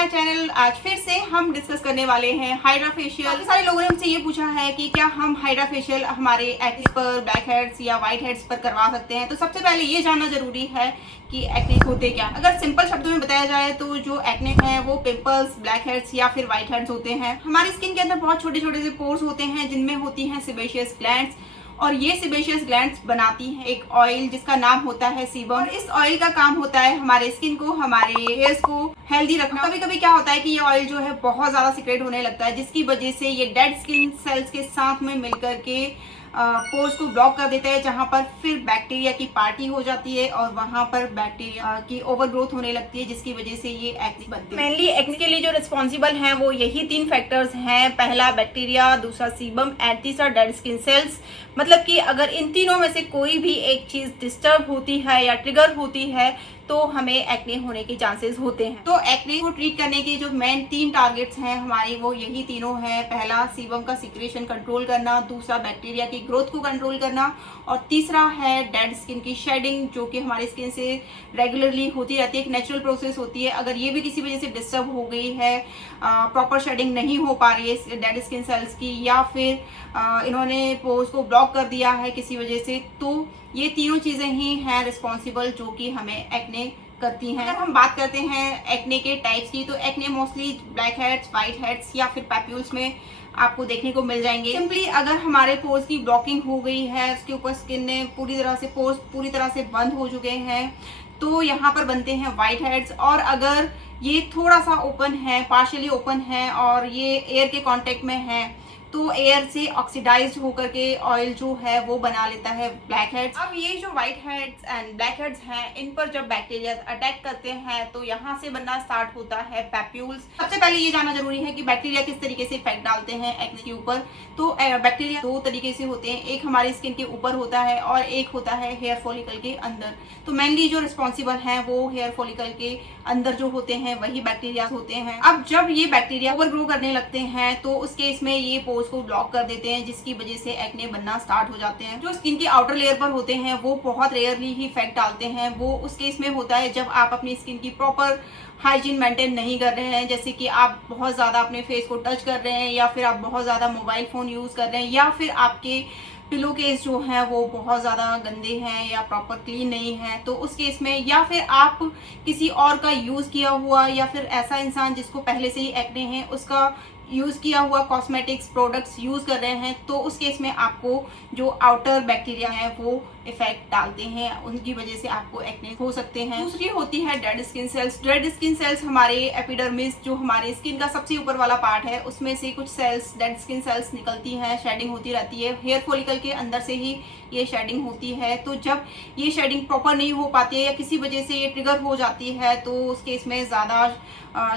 My channel. आज फिर से हम डिस्कस करने वाले हैं हाइड्रा फेशियल। काफी सारे लोगों ने हमसे ये पूछा है कि क्या हम हाइड्रा फेशियल हमारे एक्ने पर, ब्लैक हेड्स या व्हाइट हेड्स पर करवा सकते हैं। तो सबसे पहले ये जानना जरूरी है कि एक्ने होते क्या। अगर सिंपल शब्दों में बताया जाए तो जो एक्ने है वो पिंपल्स, ब्लैक हेड्स या फिर व्हाइट हेड्स होते हैं। हमारी स्किन के अंदर बहुत छोटे छोटे से पोर्स होते हैं जिनमें होती हैं सेबेशियस ग्लैंड्स, और ये सेबेशियस ग्लैंड्स बनाती हैं एक ऑयल जिसका नाम होता है सीबम। इस ऑयल का काम होता है हमारे स्किन को, हमारे हेयर्स को हेल्दी रखना। कभी कभी क्या होता है कि ये ऑयल जो है बहुत ज्यादा सिक्रेट होने लगता है, जिसकी वजह से ये डेड स्किन सेल्स के साथ में मिलकर के पोर्स को ब्लॉक कर देता है, जहां पर फिर बैक्टीरिया की पार्टी हो जाती है और वहां पर बैक्टीरिया की ओवरग्रोथ होने लगती है, जिसकी वजह से ये एक्ने बनती है। मेनली एक्ने के लिए जो रिस्पॉन्सिबल हैं वो यही 3 फैक्टर्स हैं। पहला बैक्टीरिया, दूसरा सीबम एंड तीसरा डेड स्किन सेल्स। मतलब कि अगर इन तीनों में से कोई भी एक चीज डिस्टर्ब होती है या ट्रिगर होती है तो हमें एक्ने होने के चांसेस होते हैं। तो एक्ने को ट्रीट करने के जो मेन 3 टारगेट्स हैं हमारे, वो यही तीनों हैं। पहला सीबम का सिक्रेशन कंट्रोल करना, दूसरा बैक्टीरिया की ग्रोथ को कंट्रोल करना, और तीसरा है डेड स्किन की शेडिंग, जो कि हमारी स्किन से रेगुलरली होती रहती है, एक नेचुरल प्रोसेस होती है। अगर ये भी किसी वजह से डिस्टर्ब हो गई है, प्रॉपर शेडिंग नहीं हो पा रही है डेड स्किन सेल्स की, या फिर इन्होंने पोर्स को ब्लॉक कर दिया है किसी वजह से, तो ये तीनों चीजें ही हैं रिस्पॉन्सिबल जो कि हमें एक्ने करती हैं। अगर हम बात करते हैं एक्ने के टाइप्स की, तो acne mostly black heads, white heads या फिर पैप्यूल्स में आपको देखने को मिल जाएंगे। सिंपली अगर हमारे पोर्स की ब्लॉकिंग हो गई है, उसके ऊपर स्किन ने पूरी तरह से पोर्स पूरी तरह से बंद हो चुके हैं, तो यहाँ पर बनते हैं व्हाइट हेड्स। और अगर ये थोड़ा सा ओपन है, पार्शियली ओपन है और ये एयर के कांटेक्ट में है, तो एयर से ऑक्सीडाइज होकर के ऑयल जो है वो बना लेता है ब्लैक हेड्स। अब ये जो white heads and black heads हैं, इन पर जब बैक्टीरिया अटैक करते हैं तो यहाँ से बनना स्टार्ट होता है पैप्यूल्स। सबसे पहले ये जानना जरूरी है कि बैक्टीरिया किस तरीके से इफेक्ट डालते हैं एक्ने के ऊपर। तो बैक्टीरिया 2 तरीके से होते हैं, एक हमारी स्किन के ऊपर होता है और एक होता है हेयर फॉलिकल के अंदर। तो मेनली जो रिस्पॉन्सिबल है वो हेयर फॉलिकल के अंदर जो होते हैं वही बैक्टीरिया होते हैं। अब जब ये बैक्टीरिया ओवर ग्रो करने लगते हैं तो उस केस में ये पोर्स को ब्लॉक कर देते हैं, जिसकी वजह से एक्ने बनना स्टार्ट हो जाते हैं। जो स्किन की आउटर लेयर पर होते हैं वो बहुत रेयरली ही इफेक्ट डालते हैं। वो उस केस में होता है जब आप अपनी स्किन की प्रॉपर हाइजीन मेंटेन नहीं कर रहे हैं, जैसे कि आप बहुत ज्यादा अपने फेस को टच कर रहे हैं, या फिर आप बहुत ज्यादा मोबाइल फोन यूज कर रहे हैं, या फिर आपके पिलो केस जो है वो बहुत ज्यादा गंदे हैं या प्रॉपर क्लीन नहीं है। तो उस केस में, या फिर आप किसी और का यूज किया हुआ, या फिर ऐसा इंसान जिसको पहले से ही एक्ने है उसका यूज किया हुआ कॉस्मेटिक्स प्रोडक्ट्स यूज कर रहे हैं, तो उस केस में आपको जो आउटर बैक्टीरिया है वो इफेक्ट डालते हैं, उनकी वजह से आपको एक्ने हो सकते हैं। दूसरी होती है dead skin cells. Dead skin cells हमारे एपिडर्मिस, जो हमारे स्किन का सबसे ऊपर वाला पार्ट है, उसमें से कुछ सेल्स, डेड स्किन सेल्स निकलती हैं, शेडिंग होती रहती है। हेयर फॉलिकल के अंदर से ही ये शेडिंग होती है। तो जब ये शेडिंग प्रॉपर नहीं हो पाती है या किसी वजह से ये ट्रिगर हो जाती है, तो उस केस में ज्यादा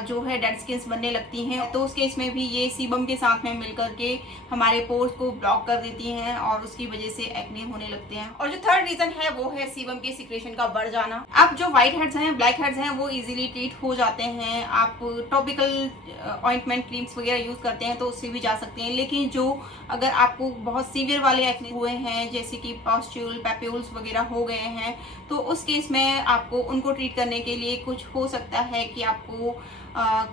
जो है डेड स्किन बनने लगती हैं। तो उस केस में भी ये सीबम के साथ में मिलकर के हमारे पोर्स को ब्लॉक कर देती हैं और उसकी वजह से एक्ने होने लगते हैं। और जो थर्ड रीजन है वो है सीबम के सिक्रेशन का बढ़ जाना। अब जो व्हाइट हेड्स हैं, ब्लैक हेड्स हैं, वो इजीली ट्रीट हो जाते हैं। आप टॉपिकल ऑइंटमेंट क्रीम्स वगैरह यूज करते हैं तो उससे भी जा सकते हैं। लेकिन जो अगर आपको बहुत सीवियर वाले एक्ने हुए हैं, जैसे कि पस्ट्यूल, पैप्यूल्स वगैरह हो गए हैं, तो उस केस में आपको उनको ट्रीट करने के लिए कुछ हो सकता है कि आपको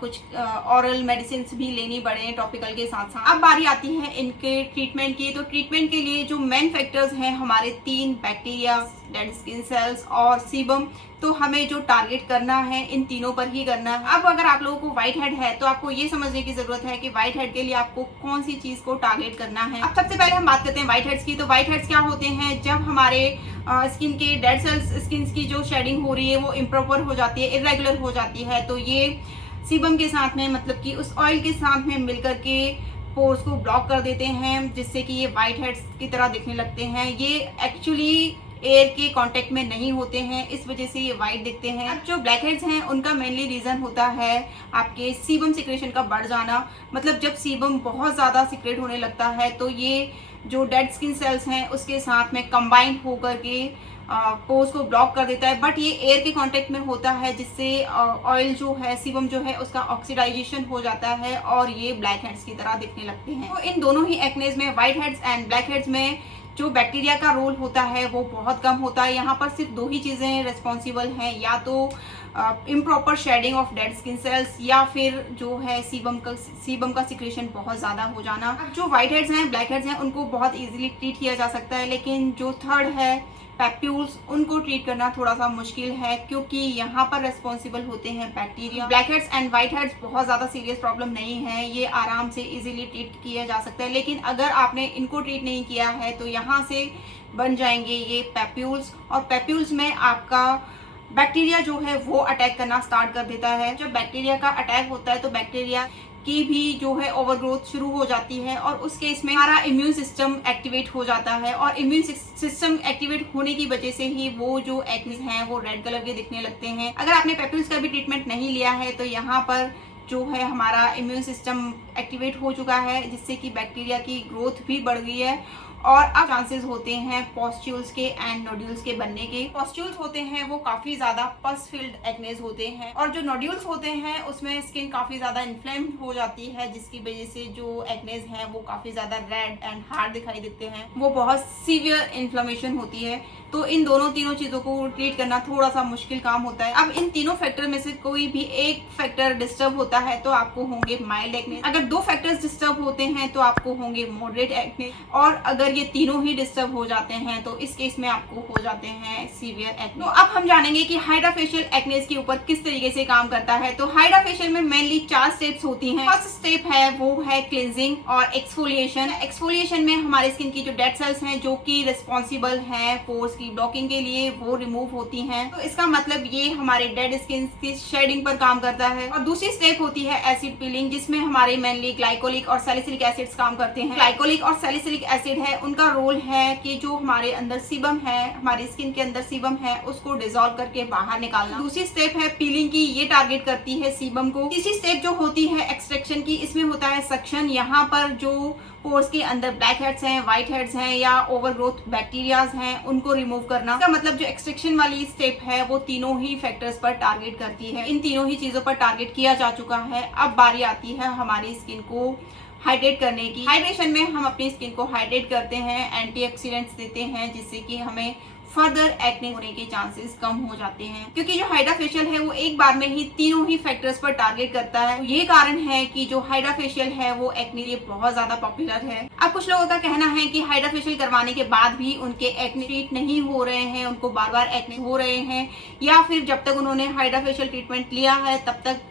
कुछ ऑरल मेडिसिन भी लेनी पड़े टॉपिकल के साथ साथ। अब बारी आती है इनके ट्रीटमेंट की। तो ट्रीटमेंट के लिए जो मेन फैक्टर्स हैं हमारे 3, बैक्टीरिया, डेड स्किन सेल्स और सीबम, तो हमें जो टारगेट करना है इन तीनों पर ही करना है। अब अगर आप लोगों को व्हाइट हेड है तो आपको ये समझने की जरूरत है कि व्हाइट हेड के लिए आपको कौन सी चीज को टारगेट करना है। अब सबसे पहले हम बात करते हैं व्हाइट हेड्स की। तो व्हाइट हेड्स क्या होते हैं? जब हमारे स्किन के डेड सेल्स, स्किन की जो शेडिंग हो रही है वो इम्प्रॉपर हो जाती है, इरेगुलर हो जाती है, तो ये सीबम के साथ में, मतलब कि उस ऑयल के साथ में मिलकर के पोर्स को ब्लॉक कर देते हैं, जिससे कि ये व्हाइट हेड्स की तरह दिखने लगते हैं। ये एक्चुअली एयर के कांटेक्ट में नहीं होते हैं, इस वजह से ये व्हाइट दिखते हैं। अब जो ब्लैक हेड्स हैं उनका मेनली रीजन होता है आपके सीबम सिक्रेशन का बढ़ जाना। मतलब जब सीबम बहुत ज्यादा सिक्रेट होने लगता है तो ये जो डेड स्किन सेल्स हैं उसके साथ में कंबाइन होकर के पोर्स को ब्लॉक कर देता है। बट ये एयर के कांटेक्ट में होता है, जिससे ऑयल जो है, सीबम जो है, उसका ऑक्सीडाइजेशन हो जाता है और ये ब्लैक हेड्स की तरह दिखने लगते हैं। तो इन दोनों ही एक्नेज में, white heads and black heads में, जो बैक्टीरिया का रोल होता है वो बहुत कम होता है। यहाँ पर सिर्फ 2 ही चीजें रिस्पॉन्सिबल हैं, या तो improper shedding of dead skin cells, या फिर जो है सीबम का सिक्रेशन बहुत ज़्यादा हो जाना। जो व्हाइट हेड्स हैं, ब्लैक हेड्स हैं, उनको बहुत इजीली ट्रीट किया जा सकता है, लेकिन जो थर्ड है पैप्यूल्स, उनको ट्रीट करना थोड़ा सा मुश्किल है, क्योंकि यहाँ पर रेस्पॉन्सिबल होते हैं bacteria. Black heads and white heads बहुत ज़्यादा सीरियस प्रॉब्लम नहीं है, ये आराम से इजीली ट्रीट किया जा सकता है, लेकिन अगर आपने इनको ट्रीट नहीं किया है तो यहाँ से बन जाएंगे ये पैप्यूल्स, और पैप्यूल्स में आपका बैक्टीरिया जो है वो अटैक करना स्टार्ट कर देता है। जब बैक्टीरिया का अटैक होता है तो बैक्टीरिया की भी जो है ओवरग्रोथ शुरू हो जाती है, और उस केस में हमारा इम्यून सिस्टम एक्टिवेट हो जाता है, और इम्यून सिस्टम एक्टिवेट होने की वजह से ही वो जो एक्ने हैं वो रेड कलर के दिखने लगते हैं। अगर आपने पैप्यूल्स का भी ट्रीटमेंट नहीं लिया है तो यहाँ पर जो है हमारा इम्यून सिस्टम एक्टिवेट हो चुका है, जिससे कि बैक्टीरिया की ग्रोथ भी बढ़ गई है, और अब चांसेस होते हैं पॉस्ट्यूल्स के एंड नोड्यूल्स के बनने के। पॉस्ट्यूल्स होते हैं वो काफी ज्यादा पस फिल्ड एक्नेज होते हैं, और जो नोड्यूल्स होते हैं उसमें स्किन काफी ज्यादा इन्फ्लेम्ड हो जाती है, जिसकी वजह से जो एक्नेज है वो काफी ज्यादा रेड एंड हार्ड दिखाई देते हैं, वो बहुत सीवियर इन्फ्लेमेशन होती है। तो इन तीनों चीजों को ट्रीट करना थोड़ा सा मुश्किल काम होता है। अब इन तीनों फैक्टर में से कोई भी एक फैक्टर डिस्टर्ब होता है तो आपको होंगे माइल्ड एक्ने, अगर 2 फैक्टर्स डिस्टर्ब होते हैं तो आपको होंगे मॉडरेट एक्ने, और अगर ये तीनों ही डिस्टर्ब हो जाते हैं तो इस केस में आपको हो जाते हैं सीवियर एक्ने। तो अब हम जानेंगे कि हाइड्रा फेशियल एक्नेज के ऊपर किस तरीके से काम करता है। तो हाइड्रा फेशियल में मेनली 4 स्टेप्स होती हैं। फर्स्ट स्टेप है वो है क्लींजिंग और एक्सफोलिएशन। एक्सफोलिएशन में हमारे स्किन की जो डेड सेल्स हैं जो कि रिस्पॉन्सिबल है पोर्स की ब्लॉकिंग के लिए, वो रिमूव होती हैं। तो इसका मतलब ये हमारे डेड स्किन की शेडिंग पर काम करता है। और दूसरी स्टेप होती है एसिड पीलिंग, जिसमें हमारे मेनली ग्लाइकोलिक और सैलिसिलिक एसिड्स काम करते हैं। ग्लाइकोलिक और सैलिसिलिक एसिड है, उनका रोल है कि जो हमारे अंदर सीबम है, हमारी स्किन के अंदर सीबम है, उसको डिसॉल्व करके बाहर निकालना। दूसरी स्टेप है पीलिंग की, ये टारगेट करती है सीबम को। तीसरी स्टेप जो होती है एक्सट्रैक्शन की, इसमें होता है सक्शन। यहाँ पर जो पोर्स के अंदर ब्लैक हेड्स हैं, व्हाइट हेड्स हैं या ओवरग्रोथ बैक्टीरियाज हैं, उनको रिमूव करना। इसका मतलब जो एक्सट्रैक्शन वाली स्टेप है वो तीनों ही फैक्टर्स पर टारगेट करती है। इन तीनों ही चीजों पर टारगेट किया जा चुका है। अब बारी आती है हमारी स्किन को हाइड्रेट करने की। हाइड्रेशन में हम अपनी स्किन को हाइड्रेट करते हैं, एंटीऑक्सीडेंट्स देते हैं, जिससे कि हमें फर्दर एक्ने होने के चांसेस कम हो जाते हैं, क्योंकि जो हाइड्रा फेशियल है वो एक बार में ही तीनों ही फैक्टर्स पर टारगेट करता है। ये कारण है कि जो हाइड्रा फेशियल है वो एक्ने लिए बहुत ज्यादा पॉपुलर है। अब कुछ लोगों का कहना है कि हाइड्रा फेशियल करवाने के बाद भी उनके एक्ने ट्रीट नहीं हो रहे हैं, उनको बार बार एक्ने हो रहे हैं, या फिर जब तक उन्होंने हाइड्रा फेशियल ट्रीटमेंट लिया है तब तक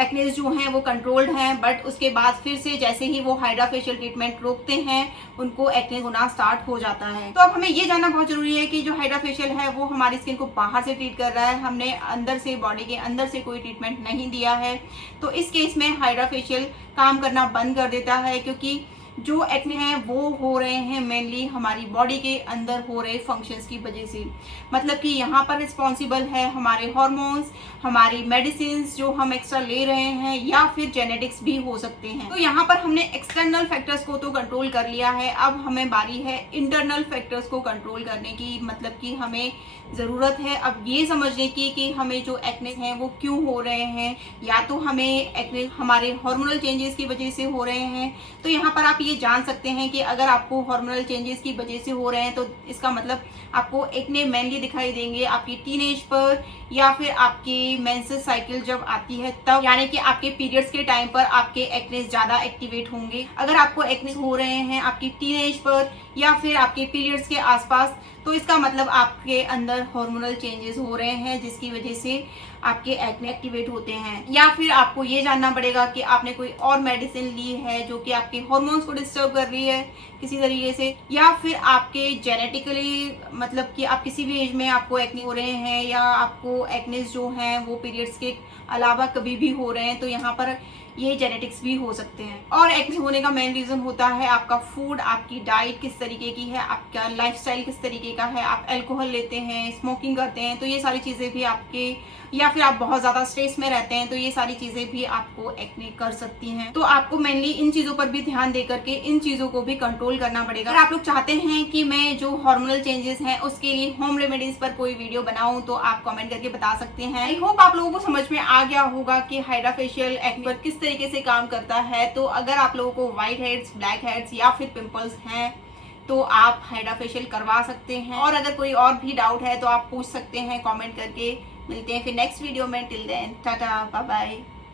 एक्नेस जो हैं वो कंट्रोल्ड हैं, बट उसके बाद फिर से जैसे ही वो हाइड्रा फेशियल ट्रीटमेंट रोकते हैं उनको एक्ने होना स्टार्ट हो जाता है। तो अब हमें ये जानना बहुत जरूरी है कि जो हाइड्रा फेशियल है वो हमारी स्किन को बाहर से ट्रीट कर रहा है, हमने अंदर से, बॉडी के अंदर से कोई ट्रीटमेंट नहीं दिया है। तो इस केस में हाइड्रा फेशियल काम करना बंद कर देता है, क्योंकि जो एक्ने हैं वो हो रहे हैं मेनली हमारी बॉडी के अंदर हो रहे फंक्शंस की वजह से। मतलब कि यहाँ पर रिस्पॉन्सिबल है हमारे हार्मोन्स, हमारी मेडिसिन जो हम एक्स्ट्रा ले रहे हैं, या फिर जेनेटिक्स भी हो सकते हैं। तो यहाँ पर हमने एक्सटर्नल फैक्टर्स को तो कंट्रोल कर लिया है, अब हमें बारी है इंटरनल फैक्टर्स को कंट्रोल करने की। मतलब कि हमें जरूरत है अब ये समझने की कि हमें जो एक्ने हैं वो क्यों हो रहे हैं, या तो हमें एक्ने हमारे हार्मोनल चेंजेस की वजह से हो रहे हैं। तो यहाँ पर आप ये जान सकते हैं कि अगर आपको हार्मोनल चेंजेस की वजह से हो रहे हैं तो इसका मतलब आपको एक्ने मेनली दिखाई देंगे आपकी टीनेज पर, या फिर आपकी मेंसेस साइकिल जब आती है तब, यानी कि आपके पीरियड्स के टाइम पर आपके एक्ने ज्यादा एक्टिवेट होंगे। अगर आपको एक्ने हो रहे हैं आपकी टीनेज पर या फिर आपके पीरियड्स के आसपास, तो इसका मतलब आपके अंदर हार्मोनल चेंजेस हो रहे हैं, जिसकी वजह से आपके एक्ने एक्टिवेट होते हैं। या फिर आपको ये जानना पड़ेगा कि आपने कोई और मेडिसिन ली है जो कि आपके हार्मोन्स को डिस्टर्ब कर रही है किसी तरीके से, या फिर आपके जेनेटिकली, मतलब कि आप किसी भी एज में आपको एक्ने हो रहे हैं, या आपको एक्नेस जो हैं वो पीरियड्स के अलावा कभी भी हो रहे हैं, तो यहाँ पर ये जेनेटिक्स भी हो सकते हैं। और एक्ने होने का मेन रीजन होता है आपका फूड, आपकी डाइट किस तरीके की है, आपका लाइफस्टाइल किस तरीके का है, आप अल्कोहल लेते हैं, स्मोकिंग करते हैं, तो ये सारी चीजें भी आपके, या फिर आप बहुत ज्यादा स्ट्रेस में रहते हैं, तो ये सारी चीजें भी आपको एक्ने कर सकती हैं। तो आपको मेनली इन चीजों पर भी ध्यान दे करके इन चीजों को भी कंट्रोल करना पड़ेगा। अगर आप लोग चाहते हैं कि मैं जो हार्मोनल चेंजेस हैं उसके लिए होम रेमेडीज पर कोई वीडियो बनाऊं तो आप कमेंट करके बता सकते हैं। आई होप आप लोगों को समझ में आ गया होगा कि हाइड्रा फेशियल एक्ने पर किस तरीके से काम करता है। तो अगर आप लोगों को व्हाइट हेड्स, ब्लैक हेड्स या फिर पिंपल्स हैं तो आप हाइड्रा फेशियल करवा सकते हैं, और अगर कोई और भी डाउट है तो आप पूछ सकते हैं कमेंट करके। मिलते हैं फिर नेक्स्ट वीडियो में। Till then tata bye bye.